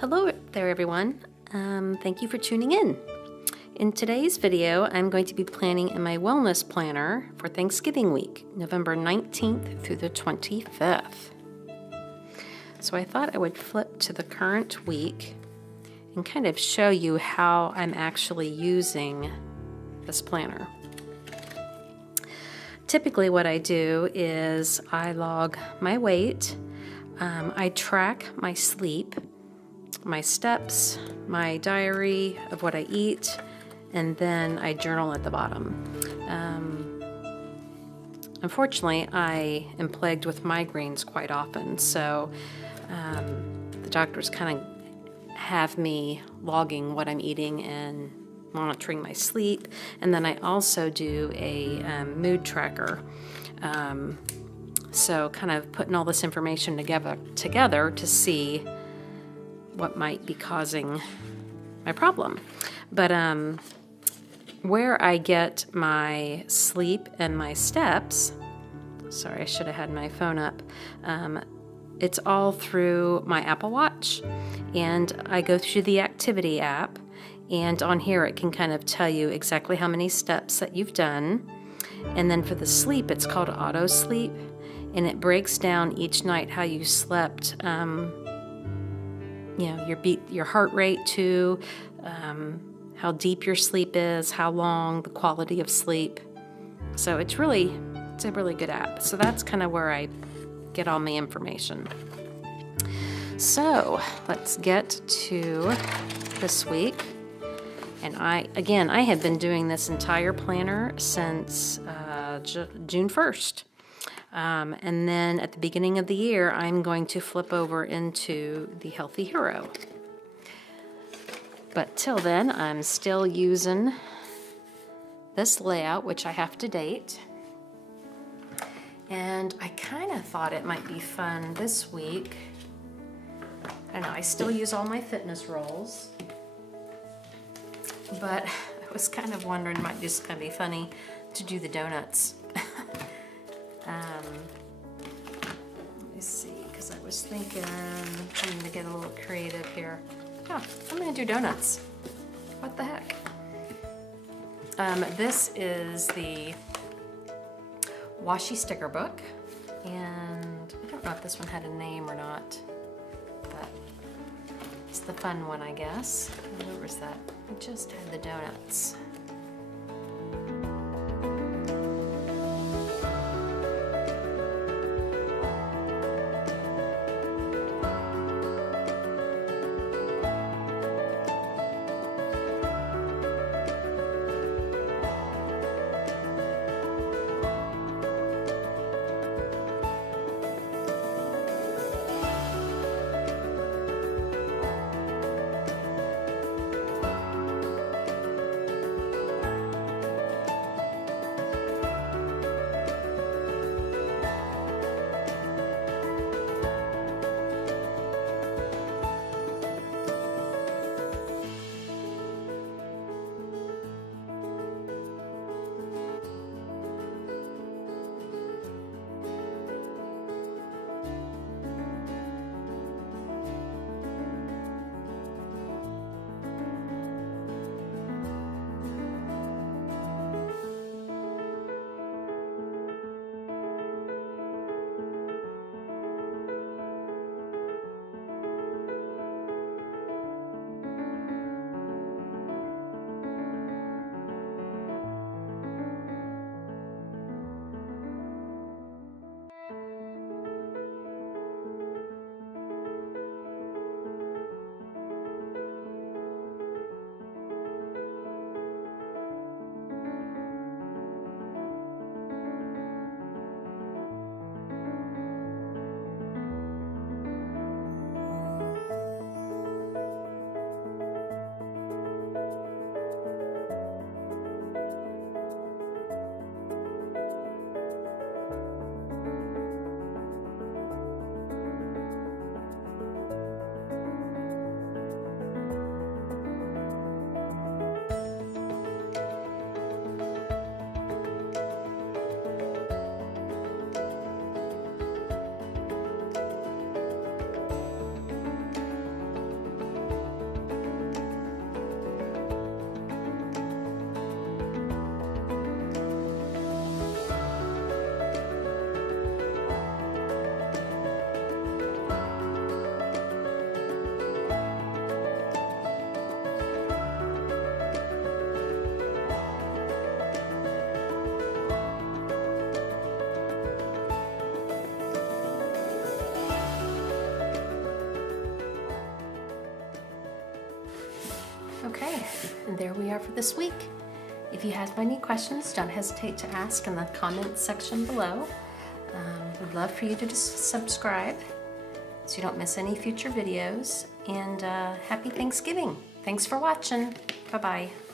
Hello there everyone. Thank you for tuning in. In today's video, I'm going to be planning in my wellness planner for Thanksgiving week, November 19th through the 25th. So I thought I would flip to the current week and kind of show you how I'm actually using this planner. Typically what I do is I log my weight, I track my sleep, my steps, my diary of what I eat, and then I journal at the bottom. Unfortunately, I am plagued with migraines quite often, so the doctors kind of have me logging what I'm eating and monitoring my sleep, and then I also do a mood tracker. So kind of putting all this information together to see what might be causing my problem. But where I get my sleep and my steps, sorry, I should have had my phone up, it's all through my Apple Watch, and I go through the activity app, and on here it can kind of tell you exactly how many steps that you've done. And then for the sleep, it's called autosleep, and it breaks down each night how you slept, your heart rate too, how deep your sleep is, how long, the quality of sleep. So it's a really good app. So that's kind of where I get all my information. So let's get to this week. And I have been doing this entire planner since June 1st. And then at the beginning of the year, I'm going to flip over into the Healthy Hero. But till then, I'm still using this layout, which I have to date. And I kind of thought it might be fun this week. I know I still use all my fitness rolls, but I was kind of wondering, it might just kind of be funny to do the donuts. Let me see, because I was thinking I'm going to get a little creative here. Oh, I'm going to do donuts. What the heck? This is the washi sticker book, and I don't know if this one had a name or not, but it's the fun one, I guess. Where was that? I just had the donuts. there we are for this week. If you have any questions, don't hesitate to ask in the comments section below. We'd love for you to just subscribe so you don't miss any future videos. And happy Thanksgiving. Thanks for watching. Bye-bye.